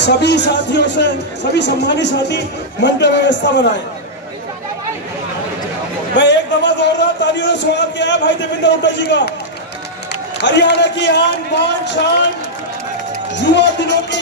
सभी साथियों से, सभी सम्मानित साथी मंच व्यवस्था बनाए। मैं एक दफा जोरदार तालियों से स्वागत किया है भाई देवेंद्र हुड्डा जी का। हरियाणा की आन बान शान, युवा दिनों की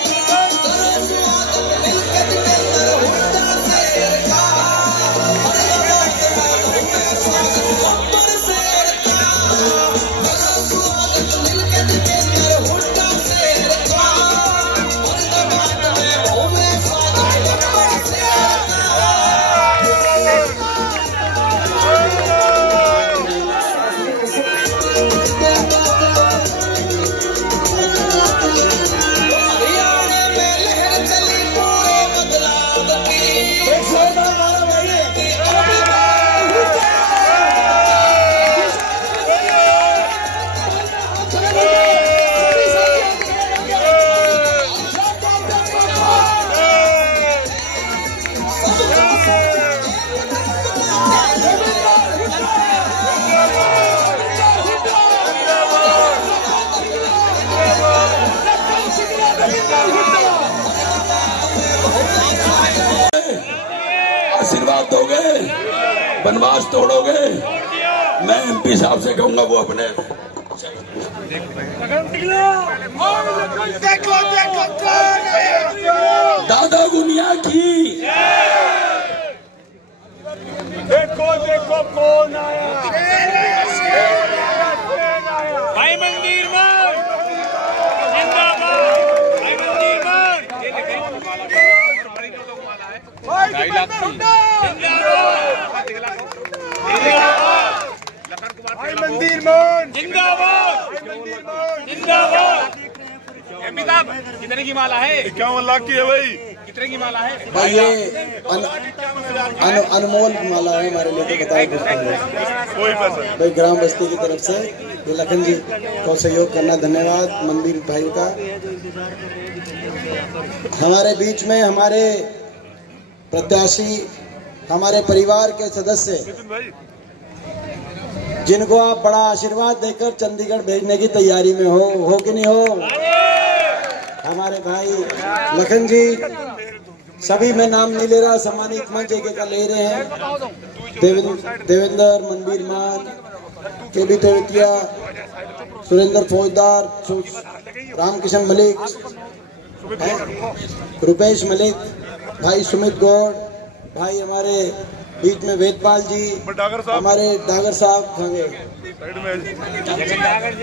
आशीर्वाद दोगे, वनवास तोड़ोगे। मैं एमपी साहब से कहूंगा वो अपने दादा गुनिया की देखो देखो कौन आया। भाई मंदिर मान जिंदाबाद, भाई मंदिर मान भाई मंदिर मान जिंदाबाद, जिंदाबाद। एमपी साहब कितने की माला है? 51 लाख की है भाई। कितने की माला है भाई? ये अनमोल माला है हमारे लिए, तो बताओ कोई पैसा भाई। ग्राम बस्ती की तरफ से ये लखन जी को सहयोग करना, धन्यवाद मंदिर भाई का। हमारे बीच में हमारे प्रत्याशी, हमारे परिवार के सदस्य, जिनको आप बड़ा आशीर्वाद देकर चंडीगढ़ भेजने की तैयारी में हो कि नहीं हो? हमारे भाई लखन जी, सभी में नाम नहीं ले रहा, सम्मानित मंच एक एक ले रहे हैं। देवेंद्र, मनबीर मान, केबी तेवतिया, सुरेंद्र फौजदार, रामकिशन मलिक, रुपेश मलिक, भाई सुमित गौड़, भाई हमारे बीच में वेदपाल जी, हमारे डागर साहब खांगे,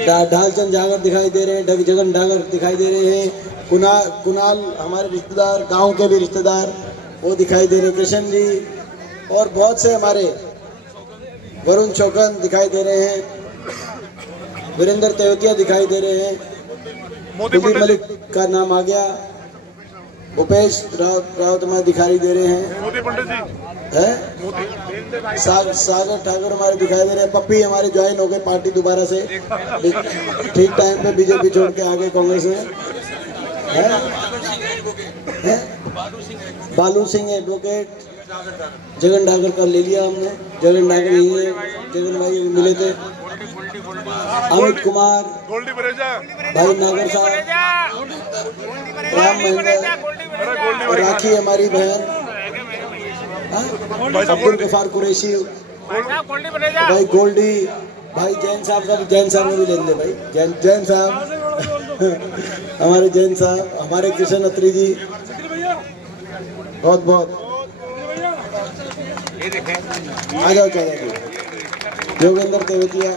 ढालचंद जागर दिखाई दे रहे हैं, जगन डागर दिखाई दे रहे हैं, कुणाल हमारे रिश्तेदार, गांव के भी रिश्तेदार वो दिखाई दे रहे हैं, कृष्ण जी, और बहुत से हमारे वरुण चौकन दिखाई दे रहे हैं, वीरेंद्र तेवतिया दिखाई दे रहे हैं, कुलदीप मलिक का नाम आ गया, भूपेश रावत दिखाई दे रहे हैं, सागर ठाकुर हमारे दिखाई दे रहे हैं, पप्पी हमारे ज्वाइन हो गए पार्टी दोबारा से, ठीक टाइम पे बीजेपी छोड़ के आगे कांग्रेस में है। बालू सिंह एडवोकेट, जगन डागर का ले लिया हमने, जगन डागर यही है, जगन भाई मिले थे, अमित कुमार, भाई नागर साहब, राम महेंद्र, राखी हमारी बहन, अब्दुल गफार कुरैशी, भाई गोल्डी, भाई जैन साहब का भी, जैन साहब ने भी ले लें भाई, जैन साहब हमारे जैन साहब, हमारे किशन अत्री जी, बहुत बहुत आ जाओ चाचा जी, योगेंद्र तेवतिया,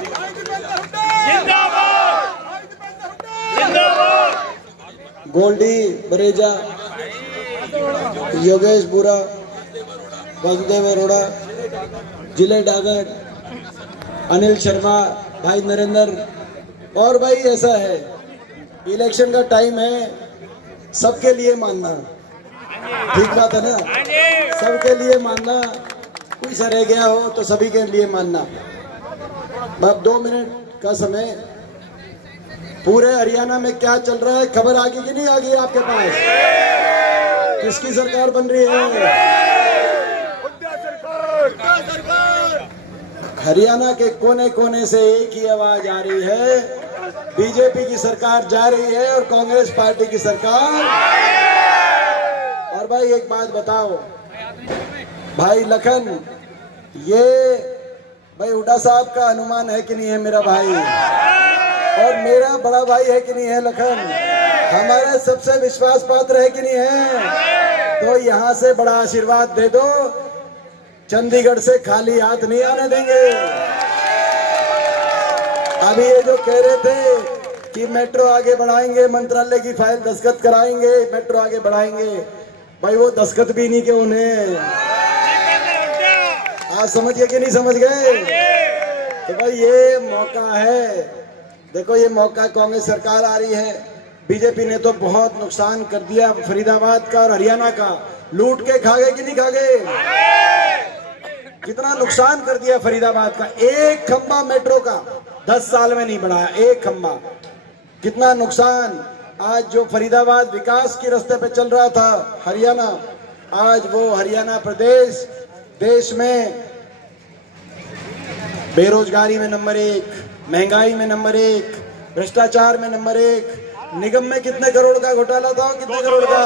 गोल्डी बरेजा, योगेश बुरा, वासुदेव अरोड़ा, जिले डागर, अनिल शर्मा, भाई नरेंद्र। और भाई ऐसा है, इलेक्शन का टाइम है, सबके लिए मानना, ठीक बात है ना, सबके लिए मानना, कोई सा रह गया हो तो सभी के लिए मानना। अब 2 मिनट का समय, पूरे हरियाणा में क्या चल रहा है खबर आ गई कि नहीं आ गई आपके पास? किसकी सरकार बन रही है? हरियाणा के कोने कोने से एक ही आवाज आ रही है, बीजेपी की सरकार जा रही है और कांग्रेस पार्टी की सरकार। और भाई एक बात बताओ भाई लखन, ये भाई हुड्डा साहब का अनुमान है कि नहीं है मेरा भाई, और मेरा बड़ा भाई है कि नहीं है लखन, हमारे सबसे विश्वास पात्र है कि नहीं है? तो यहाँ से बड़ा आशीर्वाद दे दो, चंडीगढ़ से खाली हाथ नहीं आने देंगे। अभी ये जो कह रहे थे कि मेट्रो आगे बढ़ाएंगे, मंत्रालय की फाइल दस्तखत कराएंगे, मेट्रो आगे बढ़ाएंगे, भाई वो दस्तखत भी नहीं के उन्हें, आज समझ गए कि नहीं समझ गए? तो भाई ये मौका है, देखो ये मौका, कांग्रेस सरकार आ रही है, बीजेपी ने तो बहुत नुकसान कर दिया फरीदाबाद का और हरियाणा का, लूट के खा गए कि नहीं खा गए? कितना नुकसान कर दिया फरीदाबाद का, एक खंबा मेट्रो का 10 साल में नहीं बढ़ाया, एक खंबा, कितना नुकसान। आज जो फरीदाबाद विकास के रास्ते पे चल रहा था हरियाणा, आज वो हरियाणा प्रदेश देश में बेरोजगारी में नंबर 1, महंगाई में नंबर 1, भ्रष्टाचार में नंबर 1, निगम में कितने करोड़ का घोटाला था, कितने करोड़ का,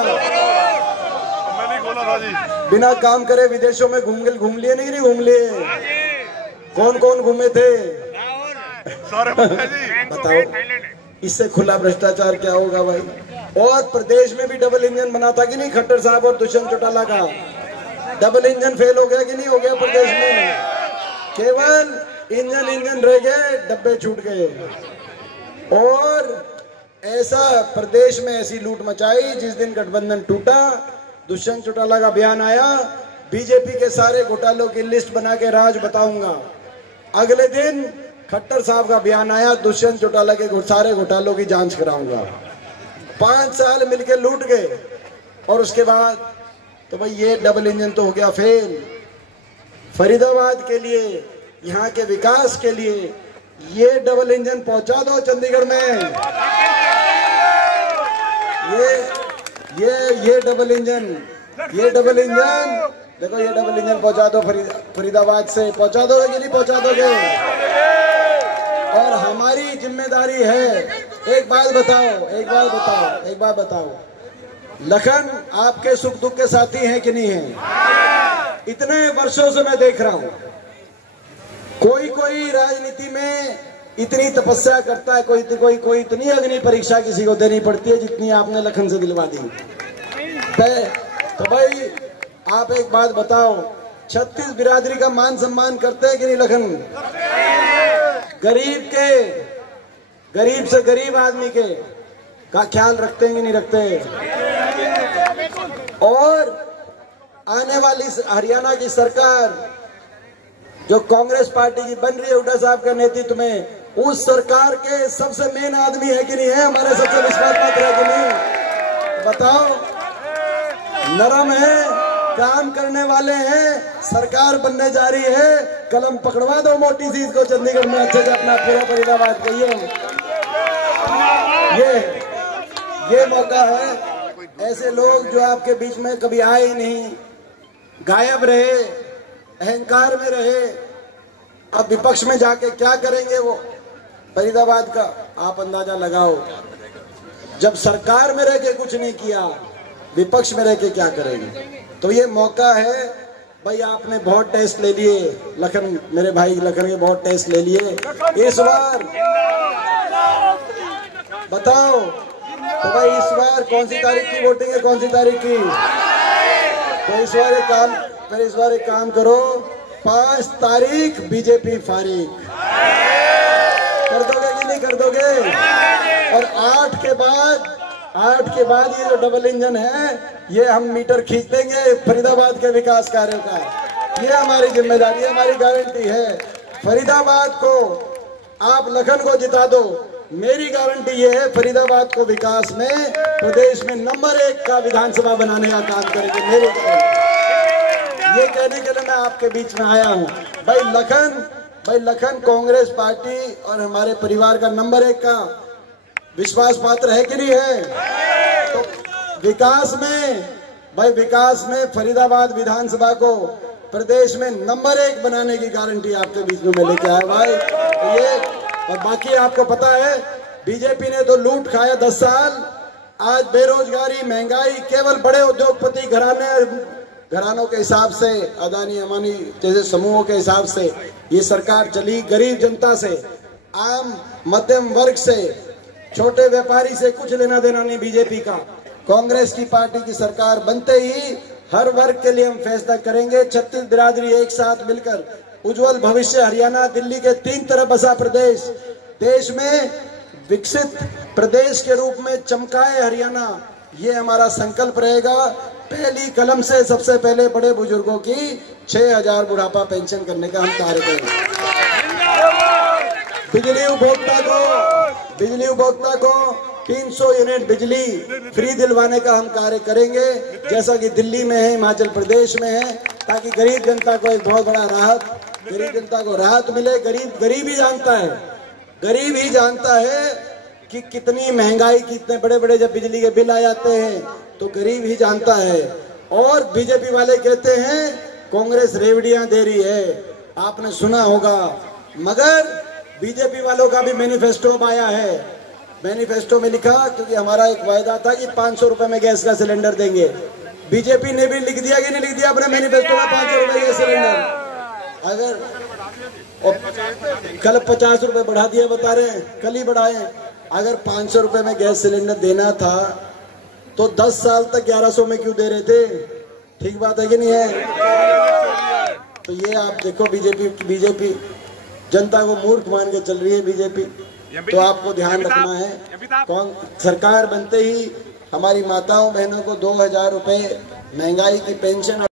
बिना काम करे विदेशों में घूम लिए नहीं घूम लिए, कौन कौन घूमे थे बताओ? इससे खुला भ्रष्टाचार क्या होगा भाई? और प्रदेश में भी डबल इंजन बना था कि नहीं खट्टर साहब और दुष्यंत चौटाला का, डबल इंजन फेल हो गया कि नहीं हो गया प्रदेश में? केवल इंजन रह गए, डब्बे छूट गए। और ऐसा प्रदेश में ऐसी लूट मचाई, जिस दिन गठबंधन टूटा, दुष्यंत चौटाला का बयान आया, बीजेपी के सारे घोटालों की लिस्ट बना के राज बताऊंगा। अगले दिन खट्टर साहब का बयान आया, दुष्यंत चौटाला के सारे घोटालों की जांच कराऊंगा। 5 साल मिलके लूट गए, और उसके बाद तो भाई ये डबल इंजन तो हो गया फेल। फरीदाबाद के लिए, यहाँ के विकास के लिए ये डबल इंजन पहुंचा दो चंडीगढ़ में, ये डबल इंजन देखो, ये डबल इंजन पहुंचा दो फरीदाबाद से, पहुंचा दोगे कि नहीं पहुंचा दोगे? और हमारी जिम्मेदारी है, एक बात बताओ लखन, आपके सुख दुख के साथी हैं कि नहीं है? इतने वर्षों से मैं देख रहा हूं, कोई राजनीति में इतनी तपस्या करता है, कोई इतनी अग्नि परीक्षा किसी को देनी पड़ती है जितनी आपने लखन से दिलवा दी। तो भाई आप एक बात बताओ, 36 बिरादरी का मान सम्मान करते हैं कि नहीं लखन? गरीब से गरीब आदमी के का ख्याल रखते हैं कि नहीं रखते? और आने वाली हरियाणा की सरकार जो कांग्रेस पार्टी की बन रही है हुड्डा साहब के नेतृत्व में, उस सरकार के सबसे मेन आदमी है कि नहीं है? हमारे सबसे विश्वास पात्र है कि नहीं? बताओ, नरम है, काम करने वाले हैं, सरकार बनने जा रही है, कलम पकड़वा दो मोटी सी इसको चंडीगढ़ में अच्छे से अपना पूरा फरीदाबाद कहिए। ये मौका है। ऐसे लोग जो आपके बीच में कभी आए ही नहीं, गायब रहे, अहंकार में रहे, अब विपक्ष में जाके क्या करेंगे वो फरीदाबाद का आप अंदाजा लगाओ। जब सरकार में रह के कुछ नहीं किया, विपक्ष में रह के क्या करेंगे? तो ये मौका है भाई आपने बहुत टेस्ट ले लिए, लखन मेरे भाई लखन के बहुत टेस्ट ले लिए इस बार। बताओ तो भाई इस बार कौन सी तारीख की वोटिंग है, कौन सी तारीख की? तो इस बार एक काम करो, 5 तारीख बीजेपी फारिग कर दोगे कि नहीं कर दोगे? और 8 के बाद ये जो डबल इंजन है, ये हम मीटर खींच देंगे फरीदाबाद के विकास कार्यों का। ये हमारी जिम्मेदारी है, हमारी गारंटी है। फरीदाबाद को आप लखन को जिता दो, मेरी गारंटी ये है फरीदाबाद को विकास में प्रदेश में नंबर 1 का विधानसभा बनाने का काम करेंगे, मेरी गारंटी। ये कहने के लिए मैं आपके बीच में आया हूँ। भाई लखन कांग्रेस पार्टी और हमारे परिवार का नंबर 1 का विश्वास पात्र है कि नहीं है? तो विकास में फरीदाबाद विधानसभा को प्रदेश में नंबर 1 बनाने की गारंटी आपके बीच में मैं लेके आया भाई। तो ये और बाकी आपको पता है, बीजेपी ने तो लूट खाया 10 साल। आज बेरोजगारी, महंगाई केवल बड़े उद्योगपति घरानों के हिसाब से, अदानी अंबानी जैसे समूहों के हिसाब से ये सरकार चली। गरीब जनता से, आम मध्यम वर्ग से, छोटे व्यापारी से कुछ लेना देना नहीं बीजेपी का। कांग्रेस की पार्टी की सरकार बनते ही हर वर्ग के लिए हम फैसला करेंगे। 36 बिरादरी एक साथ मिलकर उज्जवल भविष्य, हरियाणा दिल्ली के 3 तरफ बसा प्रदेश, देश में विकसित प्रदेश के रूप में चमकाए हरियाणा, ये हमारा संकल्प रहेगा। पहली कलम से सबसे पहले बड़े बुजुर्गों की 6000 बुढ़ापा पेंशन करने का हम कार्य करेंगे। बिजली उपभोक्ता को 300 यूनिट बिजली फ्री दिलवाने का हम कार्य करेंगे, जैसा कि दिल्ली में है, हिमाचल प्रदेश में है, ताकि गरीब जनता को एक बहुत बड़ा राहत मिले। गरीब ही जानता है कि कितनी महंगाई, कितने बड़े बड़े जब बिजली के बिल आ जाते हैं तो गरीब ही जानता है। और बीजेपी वाले कहते हैं कांग्रेस रेवड़ियां दे रही है, आपने सुना होगा, मगर बीजेपी वालों का भी मैनिफेस्टो आया है। मैनिफेस्टो में लिखा, क्योंकि हमारा एक वायदा था कि 500 रुपए में गैस का सिलेंडर देंगे, बीजेपी ने भी लिख दिया कि नहीं लिख दिया अपने मैनिफेस्टो में 500 रुपए गैस सिलेंडर। अगर कल 50 रुपए बढ़ा दिया बता रहे हैं, कल ही बढ़ाए। अगर 500 रुपए में गैस सिलेंडर देना था तो 10 साल तक 1100 में क्यों दे रहे थे? ठीक बात है कि नहीं है? तो ये आप देखो, बीजेपी जनता को मूर्ख मान के चल रही है बीजेपी। तो आपको ध्यान रखना है, कौन सरकार बनते ही हमारी माताओं बहनों को 2000 रुपए महंगाई की पेंशन